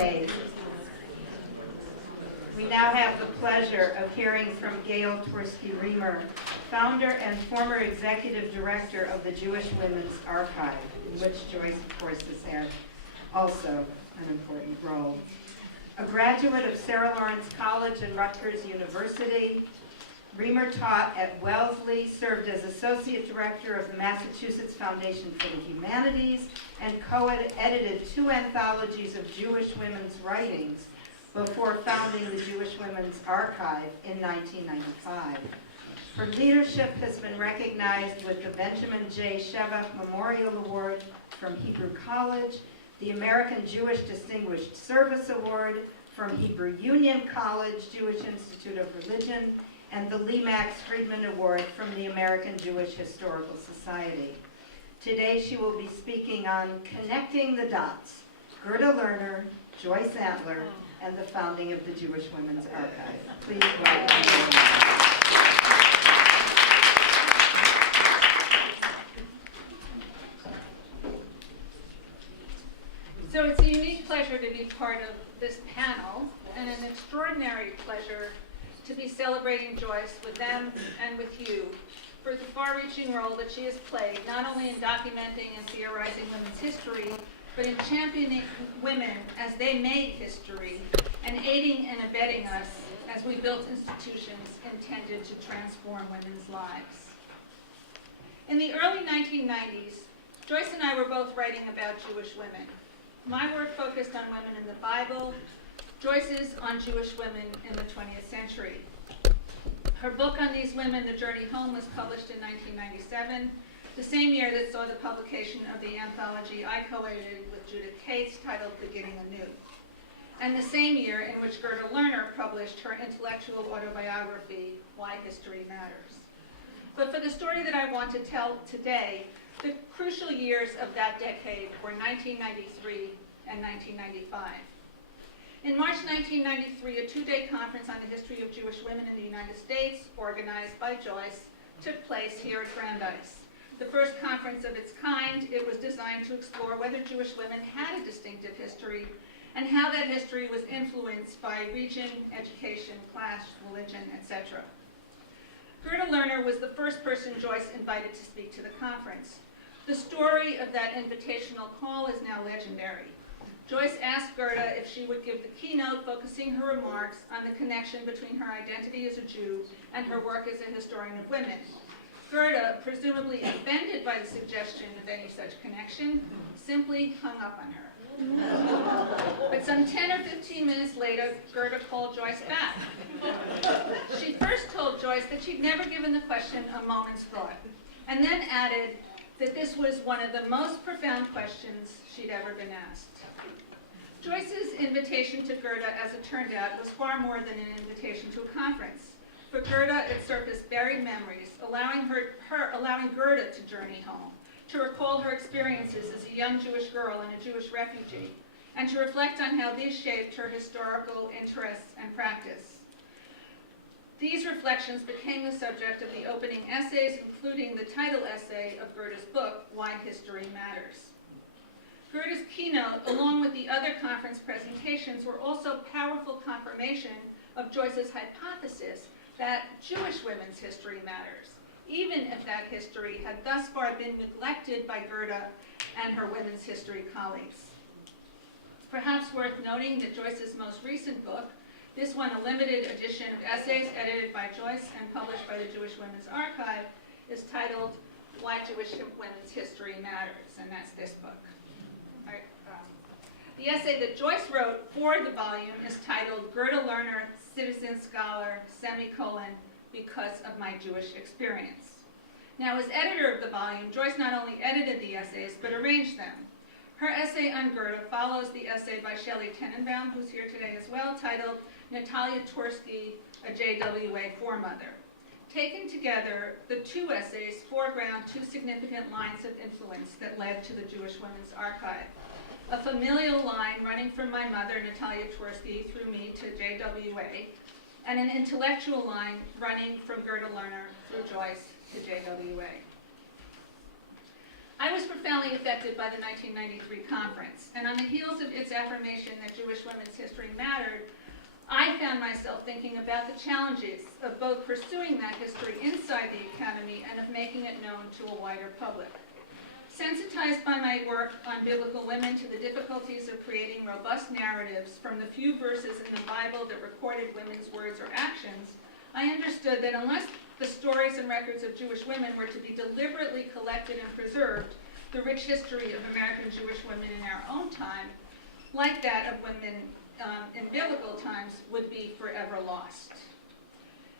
Okay. We now have the pleasure of hearing from Gail Twersky-Reamer, founder and former executive director of the Jewish Women's Archive, in which Joyce, of course, has had also an important role. A graduate of Sarah Lawrence College and Rutgers University, Reamer taught at Wellesley, served as associate director of the Massachusetts Foundation for the Humanities, and co-edited 2 anthologies of Jewish women's writings before founding the Jewish Women's Archive in 1995. Her leadership has been recognized with the Benjamin J. Shevach Memorial Award from Hebrew College, the American Jewish Distinguished Service Award from Hebrew Union College, Jewish Institute of Religion, and the Lee Max Friedman Award from the American Jewish Historical Society. Today she will be speaking on Connecting the Dots, Gerda Lerner, Joyce Antler, and the founding of the Jewish Women's Archive. Please welcome. So it's a unique pleasure to be part of this panel, and an extraordinary pleasure to be celebrating Joyce with them and with you for the far-reaching role that she has played, not only in documenting and theorizing women's history, but in championing women as they made history and aiding and abetting us as we built institutions intended to transform women's lives. In the early 1990s, Joyce and I were both writing about Jewish women. My work focused on women in the Bible, Joyce's on Jewish women in the 20th century. Her book on these women, The Journey Home, was published in 1997, the same year that saw the publication of the anthology I co-edited with Judith Cates titled Beginning Anew, and the same year in which Gerda Lerner published her intellectual autobiography, Why History Matters. But for the story that I want to tell today, the crucial years of that decade were 1993 and 1995. In March 1993, a 2-day conference on the history of Jewish women in the United States, organized by Joyce, took place here at Brandeis. The first conference of its kind, it was designed to explore whether Jewish women had a distinctive history and how that history was influenced by region, education, class, religion, etc. Gerda Lerner was the first person Joyce invited to speak to the conference. The story of that invitational call is now legendary. Joyce asked Gerda if she would give the keynote, focusing her remarks on the connection between her identity as a Jew and her work as a historian of women. Gerda, presumably offended by the suggestion of any such connection, simply hung up on her. But some 10 or 15 minutes later, Gerda called Joyce back. She first told Joyce that she'd never given the question a moment's thought, and then added that this was one of the most profound questions she'd ever been asked. Joyce's invitation to Gerda, as it turned out, was far more than an invitation to a conference. For Gerda, it surfaced buried memories, allowing Gerda to journey home, to recall her experiences as a young Jewish girl and a Jewish refugee, and to reflect on how these shaped her historical interests and practice. These reflections became the subject of the opening essays, including the title essay of Gerda's book, Why History Matters. Gerda's keynote, along with the other conference presentations, were also powerful confirmation of Joyce's hypothesis that Jewish women's history matters, even if that history had thus far been neglected by Gerda and her women's history colleagues. Perhaps worth noting that Joyce's most recent book, this one a limited edition of essays edited by Joyce and published by the Jewish Women's Archive, is titled Why Jewish Women's History Matters, and that's this book. The essay that Joyce wrote for the volume is titled Gerda Lerner, Citizen Scholar, because of my Jewish experience. Now, as editor of the volume, Joyce not only edited the essays, but arranged them. Her essay on Gerda follows the essay by Shelley Tenenbaum, who's here today as well, titled Natalia Twersky, a JWA foremother. Taken together, the 2 essays foreground 2 significant lines of influence that led to the Jewish Women's Archive. A familial line running from my mother, Natalia Twersky, through me to JWA, and an intellectual line running from Gerda Lerner through Joyce to JWA. I was profoundly affected by the 1993 conference, and on the heels of its affirmation that Jewish women's history mattered, I found myself thinking about the challenges of both pursuing that history inside the Academy and of making it known to a wider public. Sensitized by my work on biblical women to the difficulties of creating robust narratives from the few verses in the Bible that recorded women's words or actions, I understood that unless the stories and records of Jewish women were to be deliberately collected and preserved, the rich history of American Jewish women in our own time, like that of women in biblical times, would be forever lost.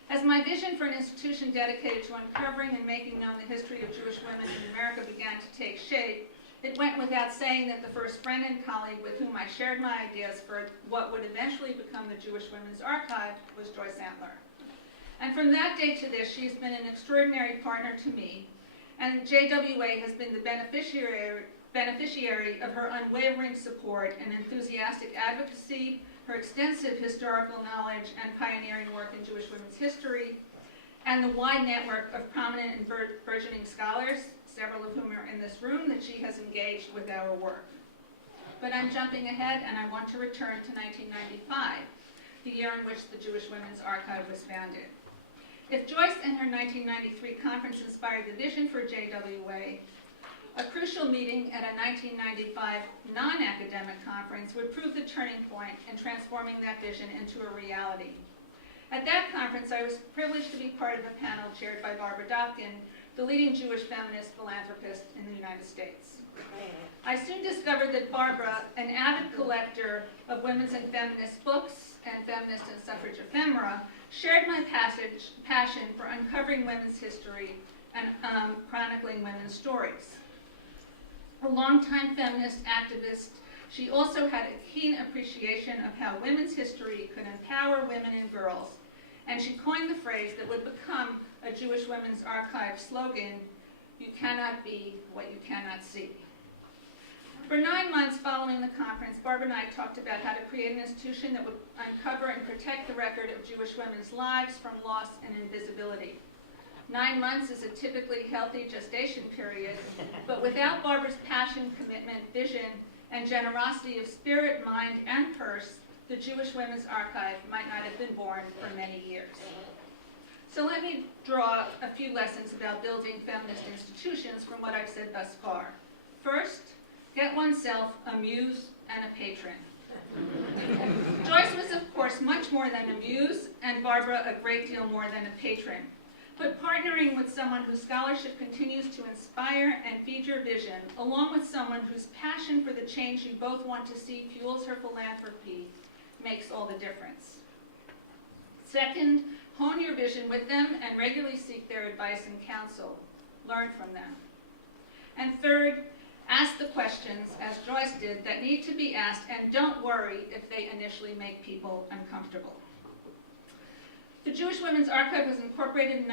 As my vision for an institution dedicated to uncovering and making known the history of Jewish women in America began to take shape, it went without saying that the first friend and colleague with whom I shared my ideas for what would eventually become the Jewish Women's Archive was Joyce Antler. And from that day to this, she's been an extraordinary partner to me, and JWA has been the beneficiary of her unwavering support and enthusiastic advocacy, her extensive historical knowledge and pioneering work in Jewish women's history, and the wide network of prominent and burgeoning scholars, several of whom are in this room, that she has engaged with our work. But I'm jumping ahead, and I want to return to 1995, the year in which the Jewish Women's Archive was founded. If Joyce and her 1993 conference inspired the vision for JWA, a crucial meeting at a 1995 non-academic conference would prove the turning point in transforming that vision into a reality. At that conference, I was privileged to be part of a panel chaired by Barbara Dockin, the leading Jewish feminist philanthropist in the United States. I soon discovered that Barbara, an avid collector of women's and feminist books and feminist and suffrage ephemera, shared my passion for uncovering women's history and chronicling women's stories. A longtime feminist activist, she also had a keen appreciation of how women's history could empower women and girls, and she coined the phrase that would become a Jewish Women's Archive slogan, "You cannot be what you cannot see." For 9 months following the conference, Barbara and I talked about how to create an institution that would uncover and protect the record of Jewish women's lives from loss and invisibility. 9 months is a typically healthy gestation period, but without Barbara's passion, commitment, vision, and generosity of spirit, mind, and purse, the Jewish Women's Archive might not have been born for many years. So let me draw a few lessons about building feminist institutions from what I've said thus far. First, get oneself a muse and a patron. Joyce was, of course, much more than a muse, and Barbara a great deal more than a patron. But partnering with someone whose scholarship continues to inspire and feed your vision, along with someone whose passion for the change you both want to see fuels her philanthropy, makes all the difference. Second, hone your vision with them and regularly seek their advice and counsel. Learn from them. And third, ask the questions, as Joyce did, that need to be asked, and don't worry if they initially make people uncomfortable. The Jewish Women's Archive was incorporated in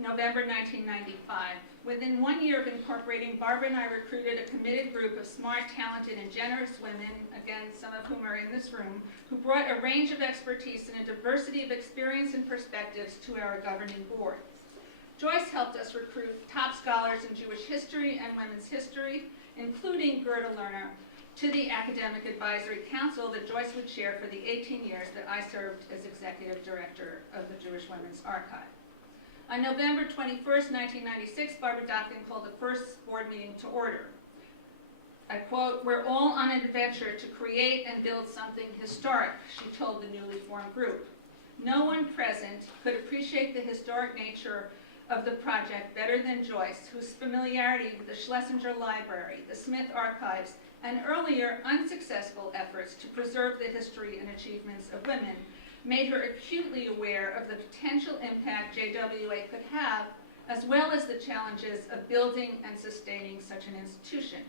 November 1995. Within 1 year of incorporating, Barbara and I recruited a committed group of smart, talented, and generous women, again, some of whom are in this room, who brought a range of expertise and a diversity of experience and perspectives to our governing board. Joyce helped us recruit top scholars in Jewish history and women's history, including Gerda Lerner, to the Academic Advisory Council that Joyce would chair for the 18 years that I served as Executive Director of the Jewish Women's Archive. On November 21st, 1996, Barbara Dockin called the first board meeting to order. I quote, "We're all on an adventure to create and build something historic," she told the newly formed group. No one present could appreciate the historic nature of the project better than Joyce, whose familiarity with the Schlesinger Library, the Smith Archives, and earlier unsuccessful efforts to preserve the history and achievements of women made her acutely aware of the potential impact JWA could have, as well as the challenges of building and sustaining such an institution.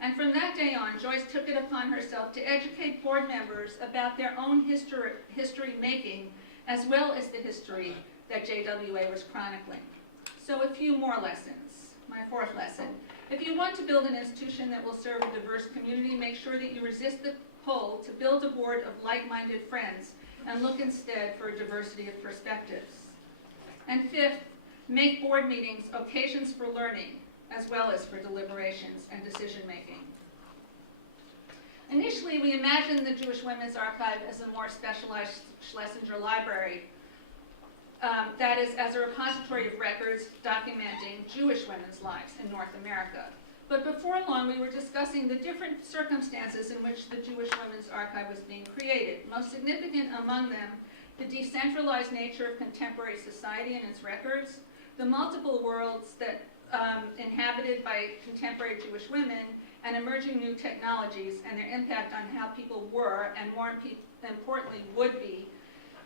And from that day on, Joyce took it upon herself to educate board members about their own history making, as well as the history that JWA was chronicling. So a few more lessons. My fourth lesson. If you want to build an institution that will serve a diverse community, make sure that you resist the pull to build a board of like-minded friends and look instead for a diversity of perspectives. And fifth, make board meetings occasions for learning, as well as for deliberations and decision-making. Initially, we imagined the Jewish Women's Archive as a more specialized Schlesinger library, that is, as a repository of records documenting Jewish women's lives in North America. But before long, we were discussing the different circumstances in which the Jewish Women's Archive was being created. Most significant among them, the decentralized nature of contemporary society and its records, the multiple worlds that inhabited by contemporary Jewish women, and emerging new technologies and their impact on how people were, and more importantly would be,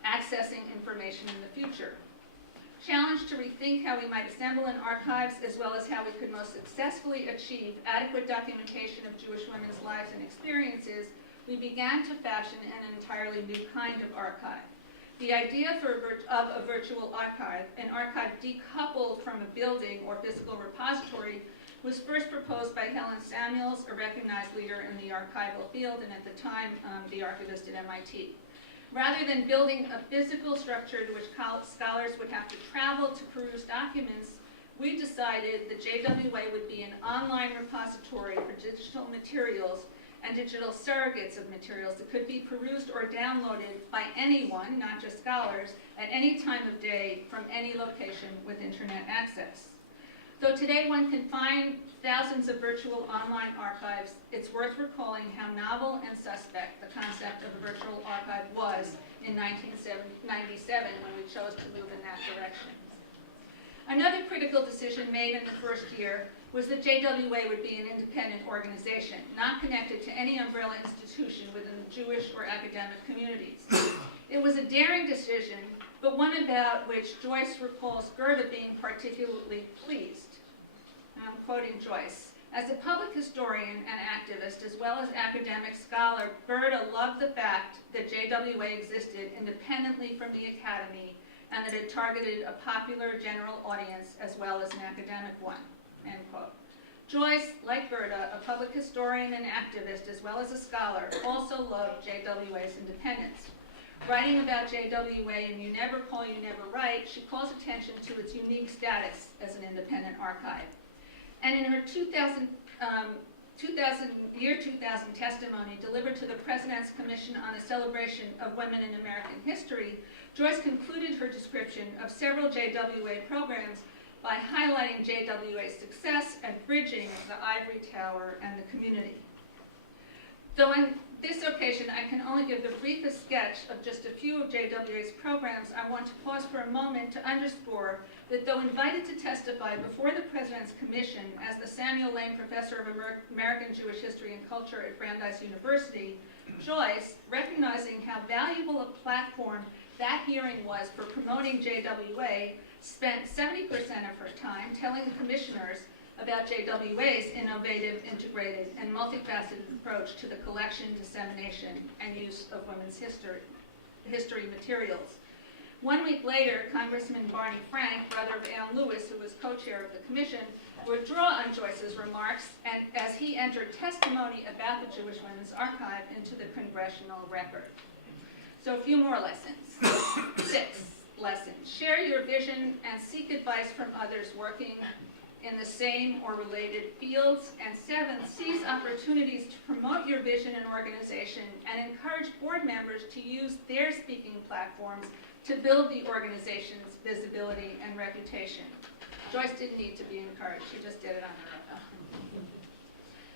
accessing information in the future. Challenged to rethink how we might assemble an archives, as well as how we could most successfully achieve adequate documentation of Jewish women's lives and experiences, we began to fashion an entirely new kind of archive. The idea of a virtual archive, an archive decoupled from a building or physical repository, was first proposed by Helen Samuels, a recognized leader in the archival field, and at the time, the archivist at MIT. Rather than building a physical structure to which scholars would have to travel to peruse documents, we decided that JWA would be an online repository for digital materials and digital surrogates of materials that could be perused or downloaded by anyone, not just scholars, at any time of day from any location with internet access. Though today one can find thousands of virtual online archives, it's worth recalling how novel and suspect the concept of a virtual archive was in 1997 when we chose to move in that direction. Another critical decision made in the first year was that JWA would be an independent organization, not connected to any umbrella institution within the Jewish or academic communities. It was a daring decision, but one about which Joyce recalls Gerda being particularly pleased. And I'm quoting Joyce. As a public historian and activist, as well as academic scholar, Gerda loved the fact that JWA existed independently from the academy and that it targeted a popular general audience as well as an academic one, end quote. Joyce, like Gerda, a public historian and activist as well as a scholar, also loved JWA's independence. Writing about JWA in You Never Call, You Never Write, she calls attention to its unique status as an independent archive. And in her 2000 testimony delivered to the President's Commission on the Celebration of Women in American History, Joyce concluded her description of several JWA programs by highlighting JWA's success at bridging the ivory tower and the community. Though on this occasion I can only give the briefest sketch of just a few of JWA's programs, I want to pause for a moment to underscore that though invited to testify before the President's Commission as the Samuel Lane Professor of American Jewish History and Culture at Brandeis University, Joyce, recognizing how valuable a platform that hearing was for promoting JWA, spent 70% of her time telling the commissioners about JWA's innovative, integrated, and multifaceted approach to the collection, dissemination, and use of women's history materials. 1 week later, Congressman Barney Frank, brother of Ann Lewis, who was co-chair of the commission, would draw on Joyce's remarks and as he entered testimony about the Jewish Women's Archive into the congressional record. So a few more lessons. 6 lessons. Share your vision and seek advice from others working in the same or related fields. And 7, seize opportunities to promote your vision and organization and encourage board members to use their speaking platforms to build the organization's visibility and reputation. Joyce didn't need to be encouraged, she just did it on her own.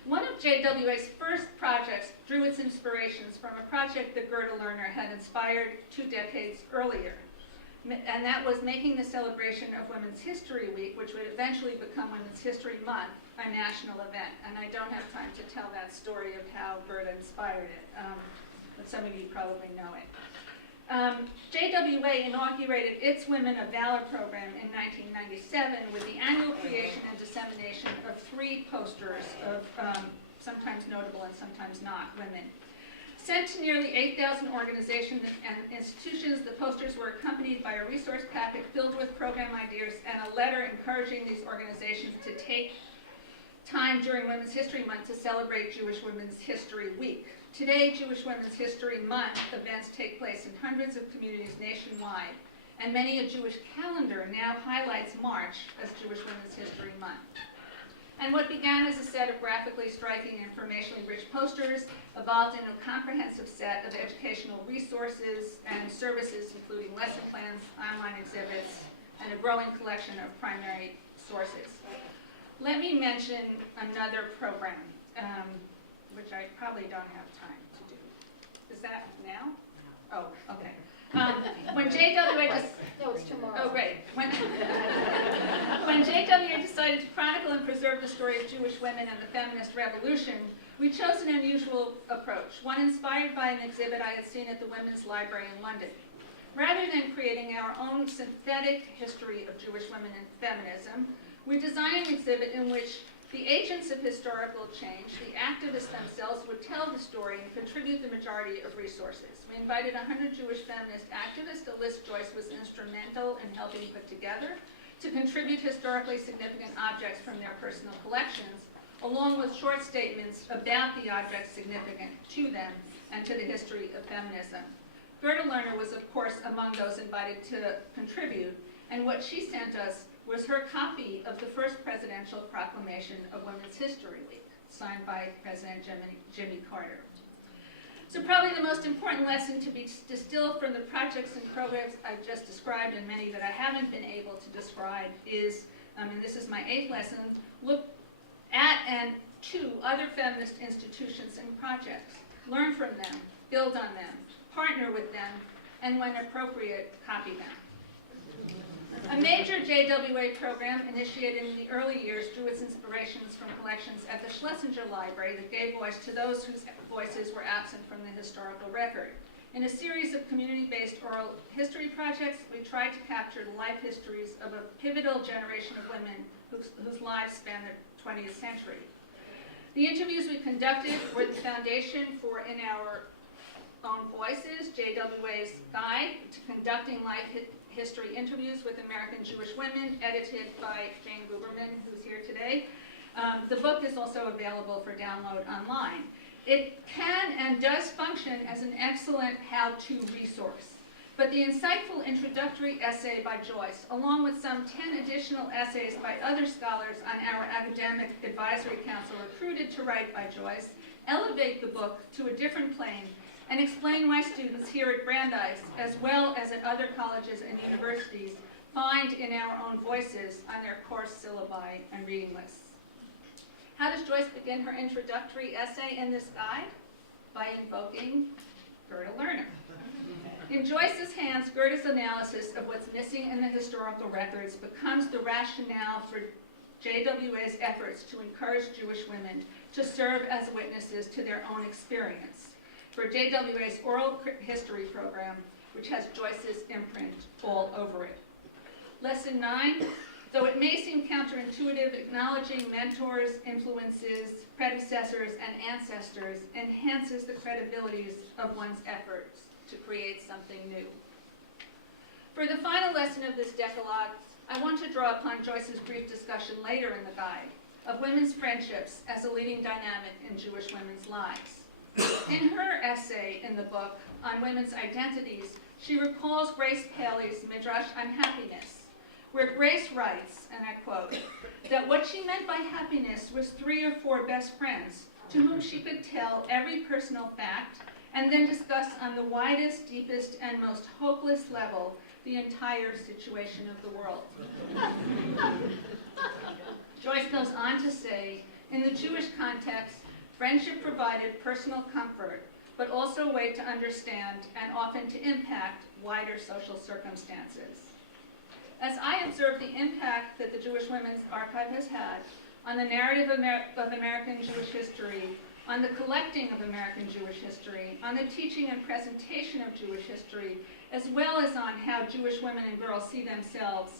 One of JWA's first projects drew its inspirations from a project that Gerda Lerner had inspired 2 decades earlier. And that was making the celebration of Women's History Week, which would eventually become Women's History Month, a national event. And I don't have time to tell that story of how Gerda inspired it, but some of you probably know it. JWA inaugurated its Women of Valor program in 1997 with the annual creation and dissemination of 3 posters of sometimes notable and sometimes not women. Sent to nearly 8,000 organizations and institutions, the posters were accompanied by a resource packet filled with program ideas and a letter encouraging these organizations to take time during Women's History Month to celebrate Jewish Women's History Week. Today, Jewish Women's History Month events take place in hundreds of communities nationwide, and many a Jewish calendar now highlights March as Jewish Women's History Month. And what began as a set of graphically striking and informationally rich posters evolved into a comprehensive set of educational resources and services, including lesson plans, online exhibits, and a growing collection of primary sources. Let me mention another program, which I probably don't have time to do. Is that now? Oh, okay. When JWA No, it's tomorrow. Oh, great. When JWA decided to chronicle and preserve the story of Jewish women and the feminist revolution, we chose an unusual approach, one inspired by an exhibit I had seen at the Women's Library in London. Rather than creating our own synthetic history of Jewish women and feminism, we designed an exhibit in which the agents of historical change, the activists themselves, would tell the story and contribute the majority of resources. We invited 100 Jewish feminist activists, a list Joyce was instrumental in helping put together, to contribute historically significant objects from their personal collections, along with short statements about the objects significant to them and to the history of feminism. Gerda Lerner was, of course, among those invited to contribute, and what she sent us was her copy of the first presidential proclamation of Women's History Week, signed by President Jimmy Carter. So probably the most important lesson to be distilled from the projects and programs I've just described, and many that I haven't been able to describe, is, and this is my 8th lesson, look at and to other feminist institutions and projects. Learn from them, build on them, partner with them, and when appropriate, copy them. A major JWA program initiated in the early years drew its inspirations from collections at the Schlesinger Library that gave voice to those whose voices were absent from the historical record. In a series of community-based oral history projects, we tried to capture the life histories of a pivotal generation of women whose lives span the 20th century. The interviews we conducted were the foundation for In Our Own Voices, JWA's guide to conducting life history interviews with American Jewish women, edited by Jane Guberman, who's here today. The book is also available for download online. It can and does function as an excellent how-to resource, but the insightful introductory essay by Joyce, along with some 10 additional essays by other scholars on our academic advisory council recruited to write by Joyce, elevate the book to a different plane and explain why students here at Brandeis, as well as at other colleges and universities, find In Our Own Voices on their course syllabi and reading lists. How does Joyce begin her introductory essay in this guide? By invoking Gerda Lerner. In Joyce's hands, Gerda's analysis of what's missing in the historical records becomes the rationale for JWA's efforts to encourage Jewish women to serve as witnesses to their own experience, for JWA's oral history program, which has Joyce's imprint all over it. Lesson 9, though it may seem counterintuitive, acknowledging mentors, influences, predecessors, and ancestors enhances the credibilities of one's efforts to create something new. For the final lesson of this decalogue, I want to draw upon Joyce's brief discussion later in the guide of women's friendships as a leading dynamic in Jewish women's lives. In her essay in the book on women's identities, she recalls Grace Paley's Midrash on Happiness, where Grace writes, and I quote, that what she meant by happiness was 3 or 4 best friends to whom she could tell every personal fact and then discuss on the widest, deepest, and most hopeless level the entire situation of the world. Joyce goes on to say, in the Jewish context, friendship provided personal comfort, but also a way to understand and often to impact wider social circumstances. As I observe the impact that the Jewish Women's Archive has had on the narrative of American Jewish history, on the collecting of American Jewish history, on the teaching and presentation of Jewish history, as well as on how Jewish women and girls see themselves,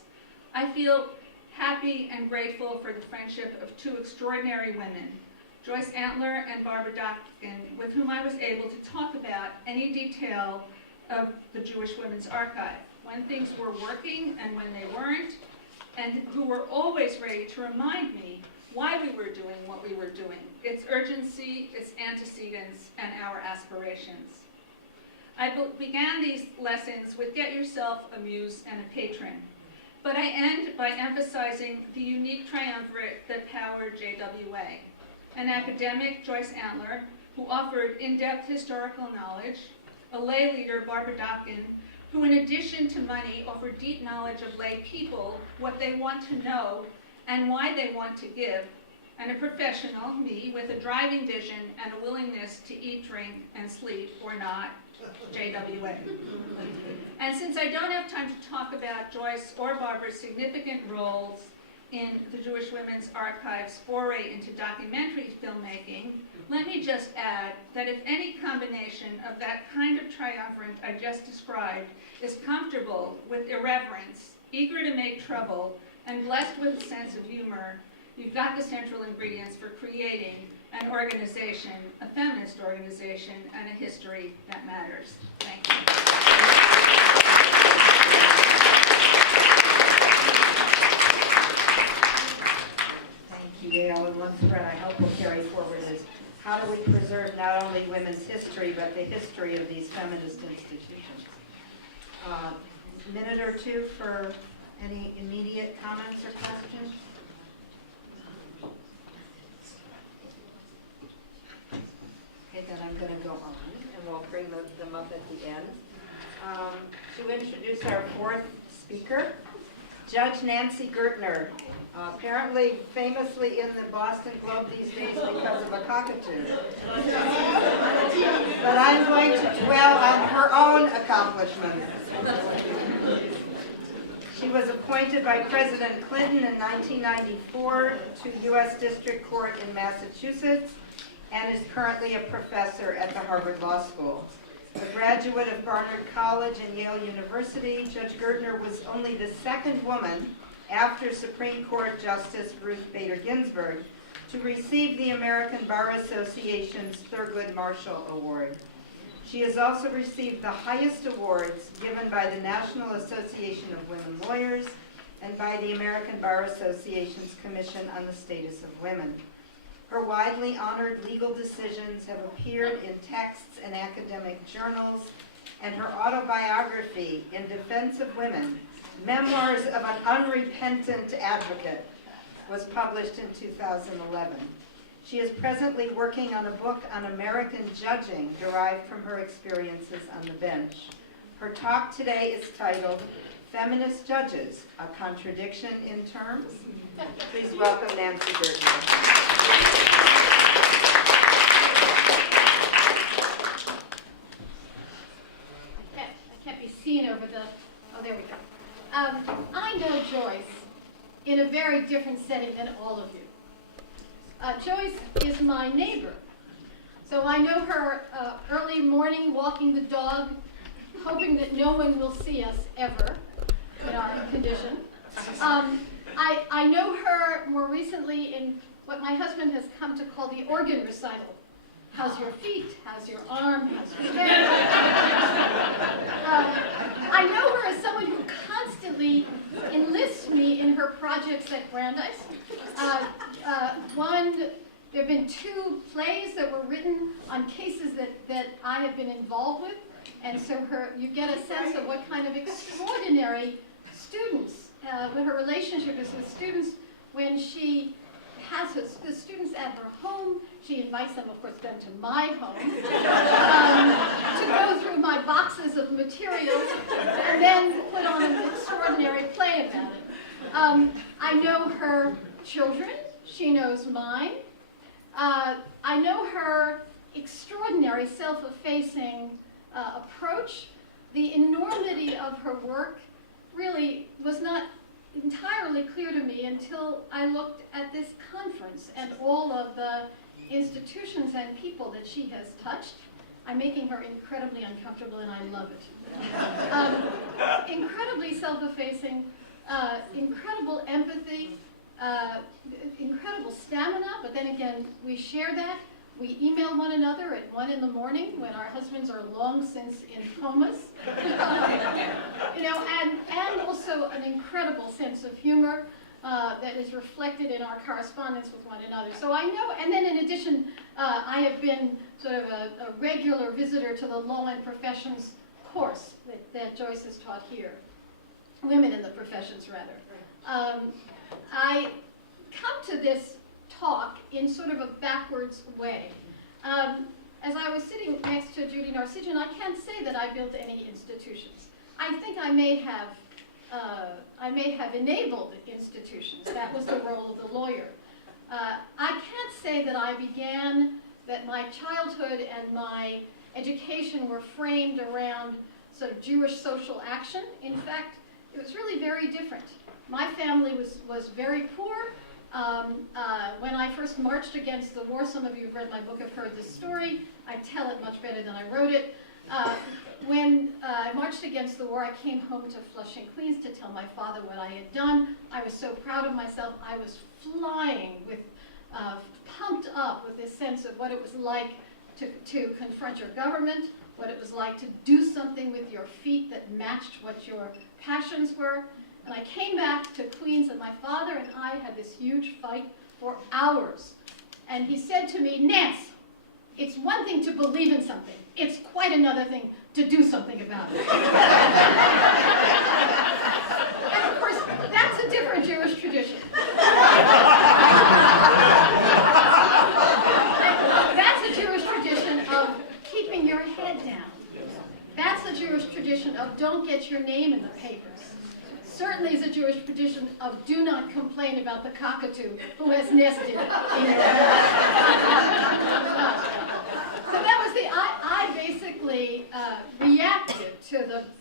I feel happy and grateful for the friendship of 2 extraordinary women, Joyce Antler and Barbara Dockin, with whom I was able to talk about any detail of the Jewish Women's Archive, when things were working and when they weren't, and who were always ready to remind me why we were doing what we were doing, its urgency, its antecedents, and our aspirations. I began these lessons with Get Yourself a Muse and a Patron. But I end by emphasizing the unique triumvirate that powered JWA. An academic, Joyce Antler, who offered in-depth historical knowledge, a lay leader, Barbara Dockin, who in addition to money offered deep knowledge of lay people, what they want to know, and why they want to give, and a professional, me, with a driving vision and a willingness to eat, drink, and sleep, or not, JWA. And since I don't have time to talk about Joyce or Barbara's significant roles in the Jewish Women's Archive's foray into documentary filmmaking, let me just add that if any combination of that kind of triumvirate I just described is comfortable with irreverence, eager to make trouble, and blessed with a sense of humor, you've got the central ingredients for creating an organization, a feminist organization, and a history that matters. Thank you. Thank you, Gail. And one thread I hope will carry forward is how do we preserve not only women's history, but the history of these feminist institutions? A minute or two for any immediate comments or questions? Okay, then I'm going to go on, and we'll bring them up at the end. To introduce our fourth speaker, Judge Nancy Gertner, apparently famously in the Boston Globe these days because of a cockatoo. But I'm going to dwell on her own accomplishments. She was appointed by President Clinton in 1994 to U.S. District Court in Massachusetts and is currently a professor at the Harvard Law School. A graduate of Barnard College and Yale University, Judge Gertner was only the second woman after Supreme Court Justice Ruth Bader Ginsburg to receive the American Bar Association's Thurgood Marshall Award. She has also received the highest awards given by the National Association of Women Lawyers and by the American Bar Association's Commission on the Status of Women. Her widely honored legal decisions have appeared in texts and academic journals, and her autobiography, In Defense of Women, Memoirs of an Unrepentant Advocate, was published in 2011. She is presently working on a book on American judging derived from her experiences on the bench. Her talk today is titled, Feminist Judges, A Contradiction in Terms. Please welcome Nancy Gertner. I can't be seen over the, oh, there we go. I know Joyce in a very different setting than all of you. Joyce is my neighbor. So I know her early morning walking the dog, hoping that no one will see us ever in our condition. I know her more recently in what my husband has come to call the organ recital. How's your feet? How's your arm? How's your head? I know her as someone who constantly enlists me in her projects at Brandeis. There have been 2 plays that were written on cases that I have been involved with, and so you get a sense of what kind of extraordinary students, what her relationship is with students when she has the students at her home. She invites them, of course, then to my home to go through my boxes of materials and then put on an extraordinary play about it. I know her children. She knows mine. I know her extraordinary self-effacing approach. The enormity of her work really was not entirely clear to me until I looked at this conference and all of the institutions and people that she has touched. I'm making her incredibly uncomfortable, and I love it. Incredibly self-effacing, incredible empathy, incredible stamina, but then again, we share that. We email one another at 1 in the morning when our husbands are long since in comas. And also an incredible sense of humor that is reflected in our correspondence with one another. So I know, and then in addition, I have been sort of a regular visitor to the Law and Professions course that Joyce has taught here. women in the professions rather. I come to this talk in sort of a backwards way. As I was sitting next to Judy Narsijan, I can't say that I built any institutions. I think I may have enabled institutions. That was the role of the lawyer. I can't say that that my childhood and my education were framed around sort of Jewish social action. In fact, it was really very different. My family was very poor. When I first marched against the war, some of you who've read my book have heard this story. I tell it much better than I wrote it. When I marched against the war, I came home to Flushing, Queens to tell my father what I had done. I was so proud of myself. I was flying with, pumped up with this sense of what it was like to confront your government, what it was like to do something with your feet that matched what your passions were. And I came back to Queens, and my father and I had this huge fight for hours. And he said to me, Nance, it's one thing to believe in something. It's quite another thing to do something about it. And of course, that's a different Jewish tradition. That's a Jewish tradition of keeping your head down. That's a Jewish tradition of don't get your name in the papers. Certainly is a Jewish tradition of do not complain about the cockatoo who has nested in your house. So that was I basically reacted to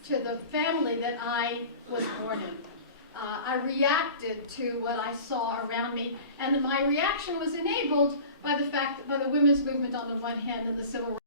the family that I was born in. I reacted to what I saw around me, and my reaction was enabled by the women's movement on the one hand and the civil